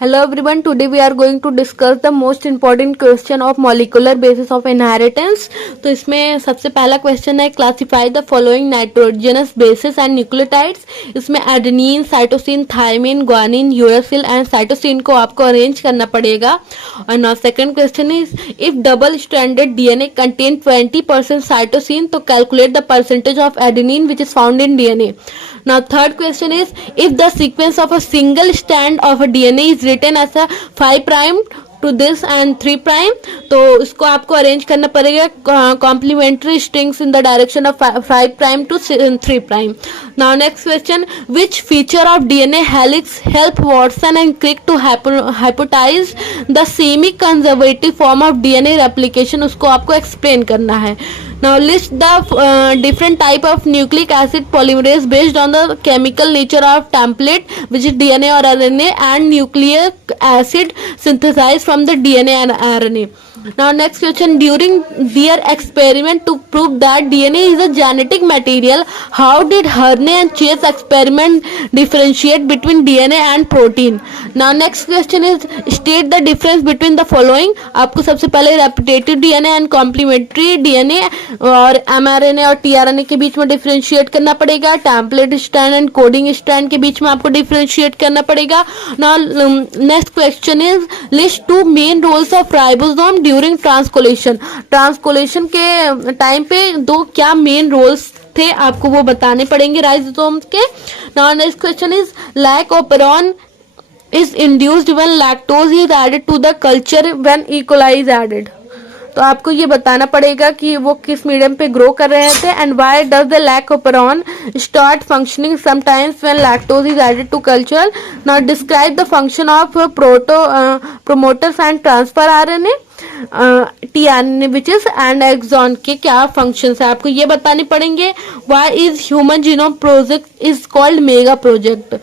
Hello everyone, today we are going to discuss the most important question of molecular basis of inheritance. तो इसमें सबसे पहला question है classify the following nitrogenous bases and nucleotides. इसमें adenine, cytosine, thymine, guanine, uracil and cytosine को आपको arrange करना पड़ेगा। और now second question is if double stranded DNA contain 20% cytosine तो calculate the percentage of adenine which is found in DNA. Now third question is if the sequence of a single strand of a DNA is written as a 5 prime to this and 3 prime, तो इसको आपको arrange करना पड़ेगा complementary strings in the direction of 5 prime to 3 prime. Now next question, which feature of DNA helix help Watson and Crick to hypothesize the semi-conservative form of DNA replication, उसको आपको explain करना है. Now list the different type of nucleic acid polymerase based on the chemical nature of template which is DNA or RNA and nucleic acid synthesized from the DNA and RNA. Now next question, during their experiment to prove that DNA is a genetic material, how did Herne and Chase experiment differentiate between DNA and protein? Now next question is state the difference between the following. आपको सबसे पहले repetitive DNA and complementary DNA और mRNA और tRNA के बीच में differentiate करना पड़ेगा. Template strand and coding strand के बीच में आपको डिफरेंशिएट करना पड़ेगा. Now next question is list 2 main roles of ribosome during translation. Translation के टाइम पे 2 क्या मेन रोल्स थे आपको वो बताने पड़ेंगे राइबोसोम के. Now next question is lac operon is induced when lactose is added to the culture when E. coli is added. तो आपको ये बताना पड़ेगा कि वो किस मीडियम पे ग्रो कर रहे थे and why does the lac operon start functioning sometimes when lactose is added to culture. Now describe the function of promoters and transfer RNA tRNA which is and exon के क्या functions है आपको ये बताने पड़ेंगे. Why is human genome project is called mega project.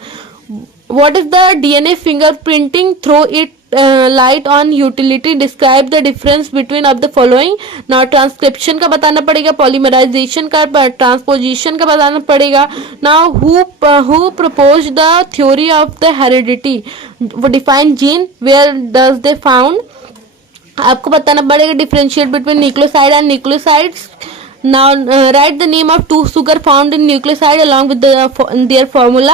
What is the DNA fingerprinting? Throw it light on utility. Describe the difference between of the following. Now transcription का बताना पड़ेगा, polymerization का, transposition का बताना पड़ेगा. Now who proposed the theory of the heredity? वो define gene, where does they found? आपको बताना पड़ेगा differentiate between nucleoside and nucleosides. Now write the name of 2 sugar found in nucleoside along with their formula.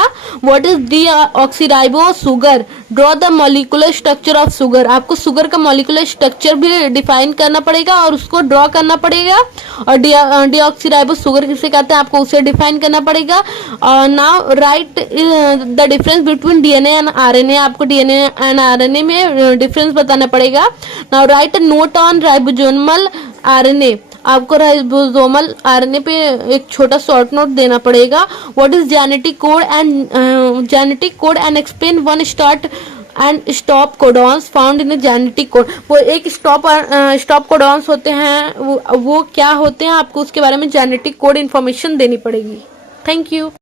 What is deoxyribose sugar? Draw the molecular structure of sugar. आपको sugar का molecular structure भी define करना पड़ेगा और उसको draw करना पड़ेगा. और deoxyribose sugar किसे कहते हैं आपको उसे define करना पड़ेगा. Now write the difference between DNA and RNA. आपको DNA and RNA में difference बताना पड़ेगा. Now write a note on ribosomal RNA. आपको राइबोसोमल आरएनए पे एक छोटा शॉर्ट नोट देना पड़ेगा. What is genetic code and explain 1 start and stop codons found in genetic code. वो एक स्टॉप कोडॉन्स होते हैं वो क्या होते हैं आपको उसके बारे में जेनेटिक कोड इन्फॉर्मेशन देनी पड़ेगी. Thank you.